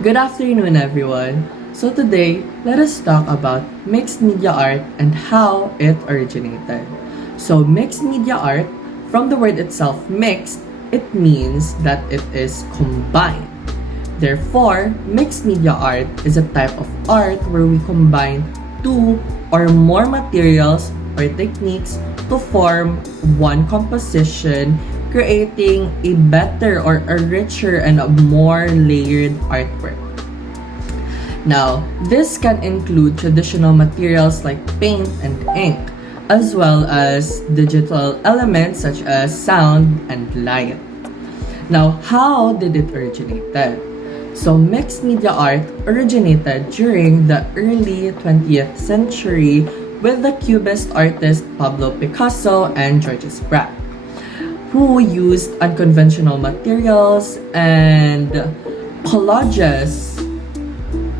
Good afternoon, everyone. So today, let us talk about mixed media art and how it originated. So mixed media art, from the word itself, mixed, it means that it is combined. Therefore, mixed media art is a type of art where we combine two or more materials or techniques to form one composition, creating a better or a richer and a more layered artwork. Now, this can include traditional materials like paint and ink, as well as digital elements such as sound and light. Now, how did it originate? So, mixed media art originated during the early 20th century with the Cubist artist Pablo Picasso and Georges Braque, who used unconventional materials and collages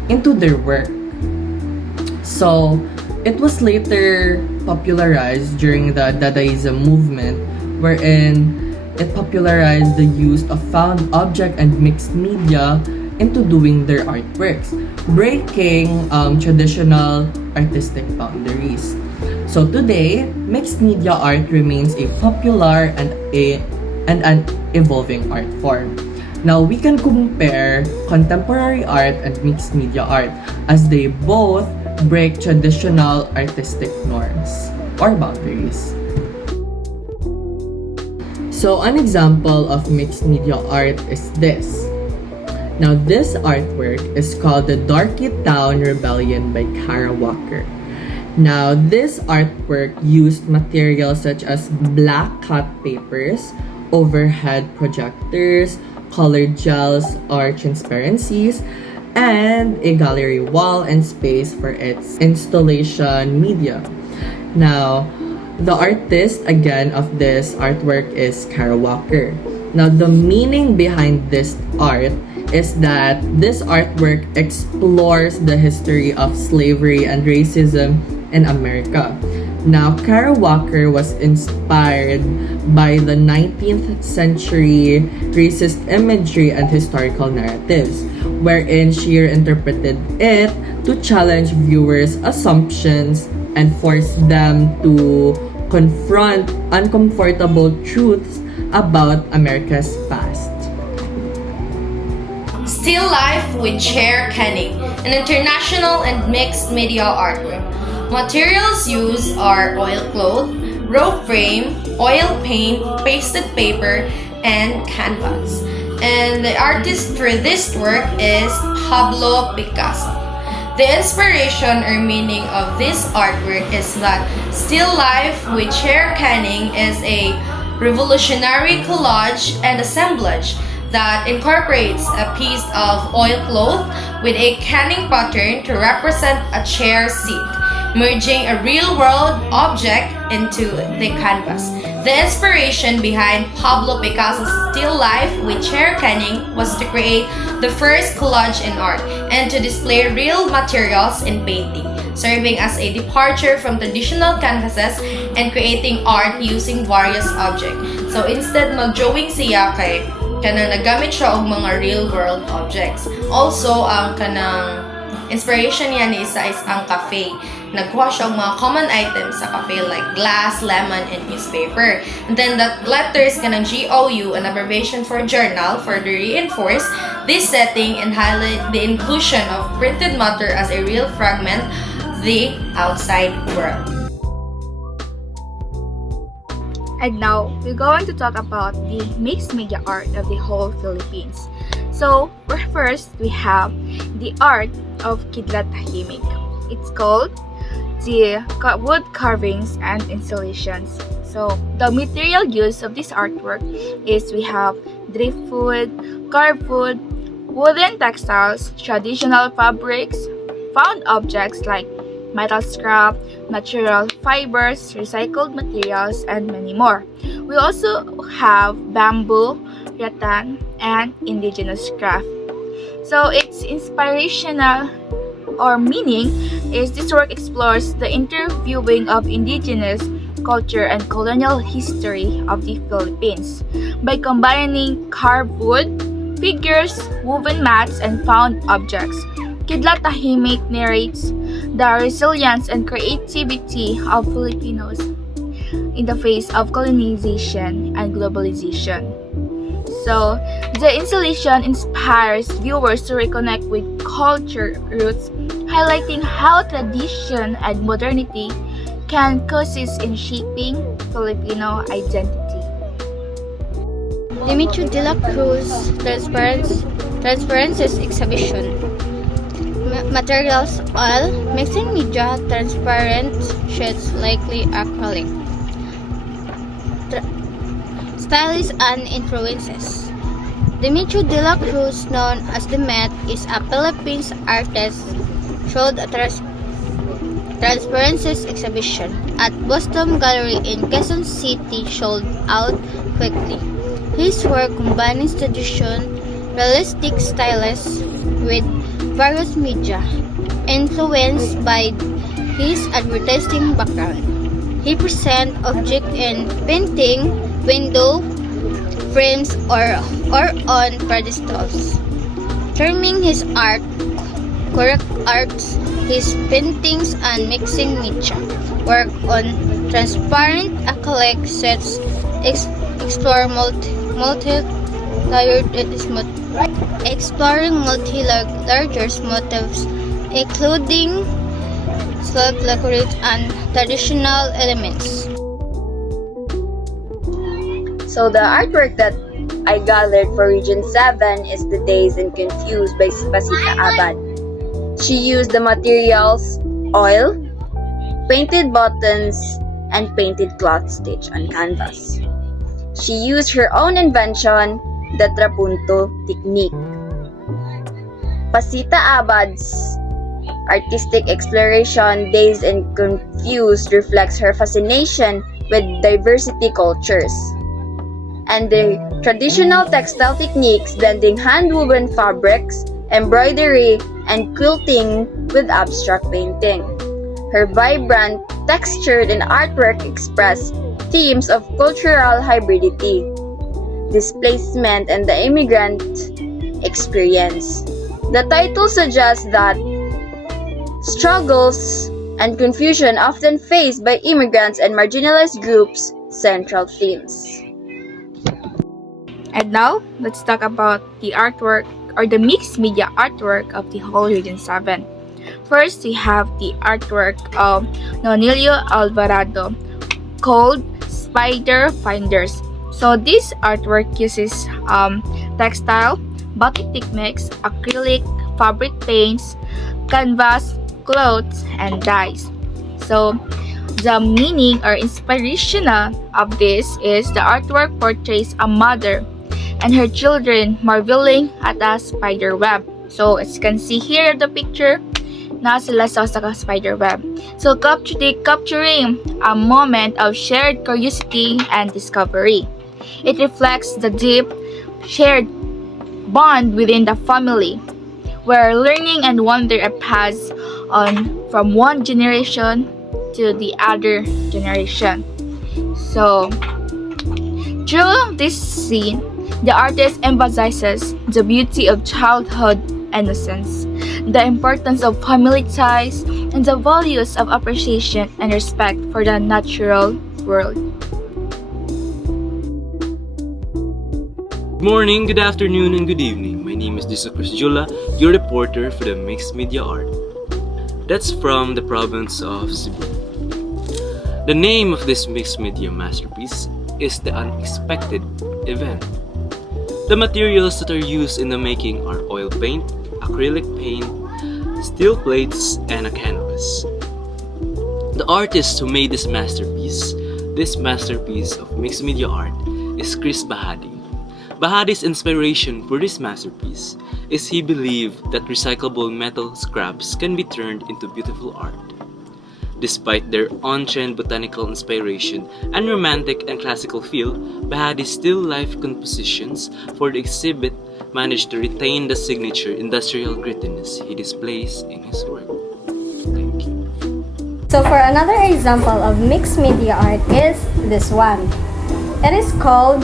into their work. So, it was later popularized during the Dadaism movement, wherein it popularized the use of found object and mixed media into doing their artworks, breaking traditional artistic boundaries. So today, mixed media art remains a popular and an evolving art form. Now we can compare contemporary art and mixed media art as they both break traditional artistic norms or boundaries. So an example of mixed media art is this. Now this artwork is called the Darky Town Rebellion by Kara Walker. Now this artwork used materials such as black cut papers, overhead projectors, colored gels or transparencies, and a gallery wall and space for its installation media. Now, the artist again of this artwork is Kara Walker. Now, the meaning behind this art is that this artwork explores the history of slavery and racism in America. Now, Kara Walker was inspired by the 19th century racist imagery and historical narratives, wherein she reinterpreted it to challenge viewers' assumptions and force them to confront uncomfortable truths about America's past. Still Life with Cher Kenning, an international and mixed media artwork. Materials used are oilcloth, rope frame, oil paint, pasted paper, and canvas. And the artist for this work is Pablo Picasso. The inspiration or meaning of this artwork is that Still Life with Cher Kenning is a revolutionary collage and assemblage that incorporates a piece of oilcloth with a canning pattern to represent a chair seat, merging a real-world object into the canvas. The inspiration behind Pablo Picasso's Still Life with Cher Kenning was to create the first collage in art and to display real materials in painting, serving as a departure from traditional canvases and creating art using various objects. So instead mag-drawing siya kay kanang nagamit siya og mga real-world objects. Also, ang kanang inspiration niya ni isa is ang cafe. Nagkuha siya ng mga common items sa cafe like glass, lemon, and newspaper. And then that letters kanang GOU, an abbreviation for journal, further reinforce this setting and highlight the inclusion of printed matter as a real fragment of the outside world. And now, we're going to talk about the mixed media art of the whole Philippines. So, first, we have the art of Kidlat Tahimik. It's called the wood carvings and installations. So, the material used of this artwork is we have driftwood, carved wood, wooden textiles, traditional fabrics, found objects like metal scrap, natural fibers, recycled materials, and many more. We also have bamboo, rattan, and indigenous craft. So its inspirational or meaning is this work explores the interviewing of indigenous culture and colonial history of the Philippines by combining carved wood, figures, woven mats, and found objects. Kidlat-Tahimik narrates the resilience and creativity of Filipinos in the face of colonization and globalization. So, the installation inspires viewers to reconnect with culture roots, highlighting how tradition and modernity can coexist in shaping Filipino identity. Dimitri de la Cruz Transparencies Exhibition. Materials: oil, mixing media, transparent sheets, likely acrylic. Styles and influences. Dimitri de la Cruz, known as the Met, is a Philippine artist. Showed a Transparencies exhibition at Boston Gallery in Quezon City, sold out quickly. His work combines tradition, realistic styles with various media, influenced by his advertising background. He presents objects in painting, window frames, or on pedestals. Terming his correct arts, his paintings and mixing media work on transparent acrylic sets explore exploring multi-layers motifs, including silk, lacquer, and traditional elements. So the artwork that I gathered for Region 7 is The Dazed and Confused by Pasita Abad. She used the materials oil, painted buttons, and painted cloth stitch on canvas. She used her own invention, the trapunto technique. Pasita Abad's artistic exploration, Dazed and Confused, reflects her fascination with diversity cultures and the traditional textile techniques, blending hand-woven fabrics, embroidery, and quilting with abstract painting. Her vibrant, textured, and artwork express themes of cultural hybridity, displacement, and the immigrant experience. The title suggests that struggles and confusion often faced by immigrants and marginalized groups, central themes. And now, let's talk about the artwork or the mixed media artwork of the whole Region 7. First, we have the artwork of Nonilio Alvarado called Spider Finders. So this artwork uses textile, batik techniques, acrylic, fabric paints, canvas, clothes, and dyes. So the meaning or inspirational of this is the artwork portrays a mother and her children marveling at a spider web. So as you can see here in the picture, na sila sa spider web. So capturing a moment of shared curiosity and discovery. It reflects the deep shared bond within the family, where learning and wonder are passed on from one generation to the other generation. So through this scene, the artist emphasizes the beauty of childhood innocence, the importance of family ties, and the values of appreciation and respect for the natural world. Good morning, good afternoon, and good evening. My name is Disocris Jula, your reporter for the Mixed Media Art. That's from the province of Cebu. The name of this mixed media masterpiece is The Unexpected Event. The materials that are used in the making are oil paint, acrylic paint, steel plates, and a canvas. The artist who made this masterpiece of mixed media art, is Chris Bahadi. Bahadi's inspiration for this masterpiece is he believed that recyclable metal scraps can be turned into beautiful art. Despite their on-trend botanical inspiration and romantic and classical feel, Bahadi's still life compositions for the exhibit managed to retain the signature industrial grittiness he displays in his work. Thank you. So for another example of mixed media art is this one. It is called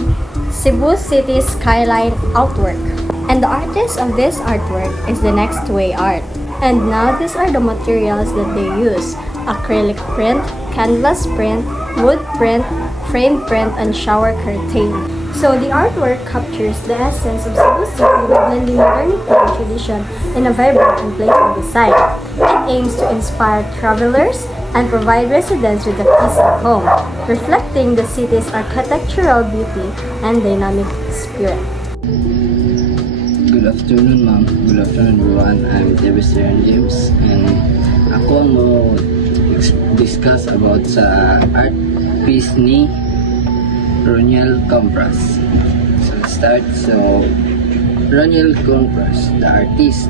Cebu City Skyline Artwork. And the artist of this artwork is the Next Way Art. And now these are the materials that they use: acrylic print, canvas print, wood print, frame print, and shower curtain. So the artwork captures the essence of Cebu City by blending modernity and tradition in a vibrant and playful design. It aims to inspire travelers and provide residents with a peaceful home, reflecting the city's architectural beauty and dynamic spirit. Good afternoon, ma'am. Good afternoon, everyone. I'm Davis James, and ako mo discuss about sa art piece ni Roniel Compras. So let's start. So Roniel Compras, the artist.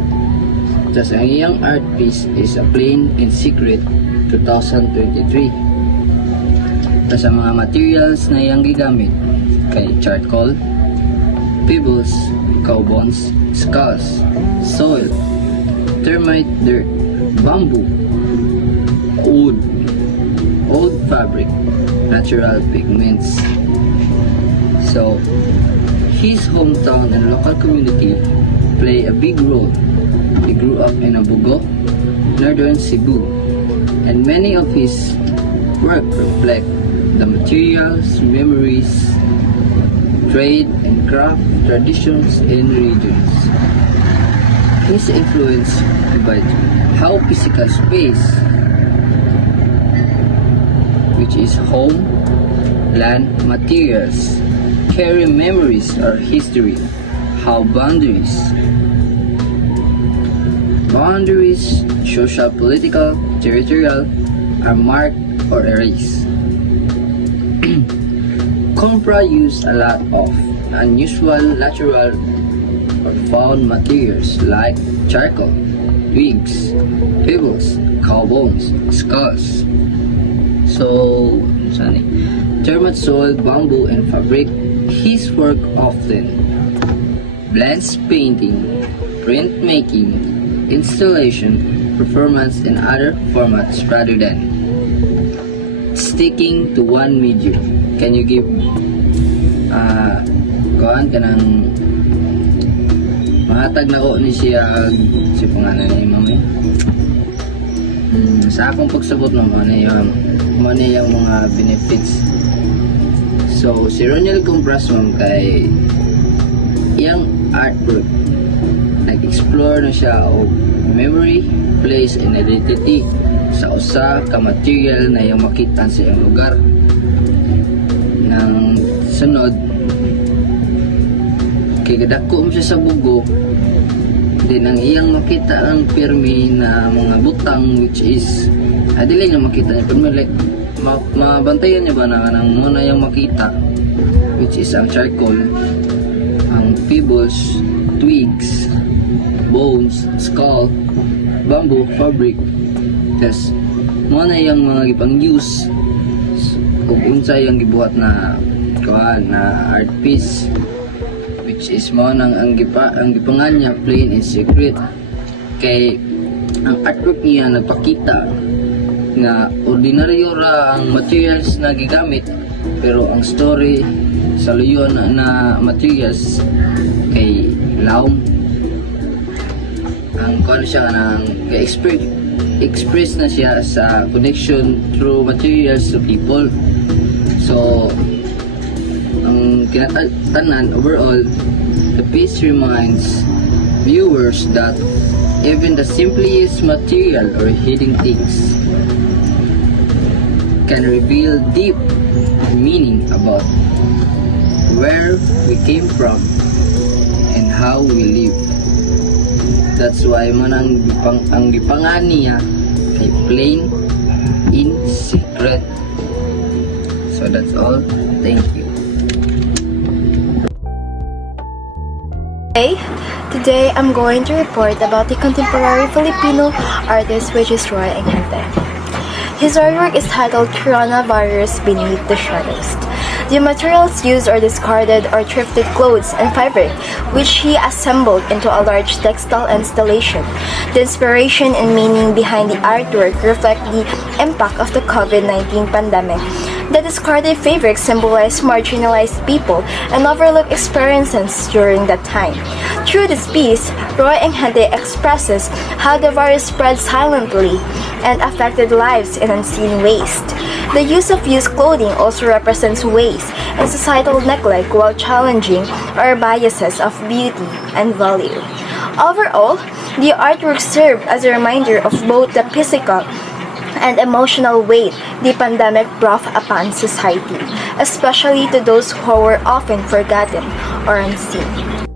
Just ang iyang art piece is a Plain in Secret 2023. Tapos ang mga materials na iyang gigamit kay charcoal, pebbles, cow bones, skulls, soil, termite dirt, bamboo, wood, old fabric, natural pigments. So, his hometown and local community play a big role. He grew up in Abugo, northern Cebu, and many of his work reflect the materials, memories, trade, and craft traditions in regions. His influence provides how physical space, which is home, land, materials, carry memories or history, how boundaries, social, political, territorial, are marked or erased. Compra used a lot of unusual, natural, or found materials like charcoal, twigs, pebbles, cow bones, skulls. So, termite soil, bamboo, and fabric. His work often blends painting, printmaking, installation, performance, and other formats rather than sticking to one medium. Can you give kuan kanang mahatag na ko ni siya si pangalan ni ma'am sa akong pagsabot mo na yung mga benefits. So si Roniel Compras ma'am kay iyang artwork nag-explore na siya og memory, place, and identity sa usa ka material na iyang makita sa iyang lugar. Nang sunod kay gadako mo siya sa bugo, din ang iyang makita ang pirmi na mga butang, which is dili niya makita niya pirmi, like mabantayan niya ba na kanang muna yung makita, which is ang charcoal, ang pebbles, twigs, bones, skull, bamboo, fabric. Tas muna yung mga gipang use kung unsa yung gibuhat na kuan na art piece, which is mo nang ang gipangan niya Plain in Secret. Kay ang artwork niya nagpakita nga ordinaryo ra ang materials na gigamit, pero ang story sa luyon na materials kay laom. Ang kuan siya nang express na siya sa connection through materials to people. So ang kinatanan overall, the piece reminds viewers that even the simplest material or hidden things can reveal deep meaning about where we came from and how we live. That's why man ang gipangan niya kay Plain in Secret. So that's all. Thank you. Today I'm going to report about the contemporary Filipino artist, which is Roy Engente. His artwork is titled Coronavirus Beneath the Shadows. The materials used are discarded or thrifted clothes and fabric, which he assembled into a large textile installation. The inspiration and meaning behind the artwork reflect the impact of the COVID-19 pandemic. The discarded fabric symbolized marginalized people and overlooked experiences during that time. Through this piece, Roy Enghente expresses how the virus spread silently and affected lives in unseen ways. The use of used clothing also represents waste and societal neglect while challenging our biases of beauty and value. Overall, the artwork served as a reminder of both the physical and emotional weight the pandemic brought upon society, especially to those who were often forgotten or unseen.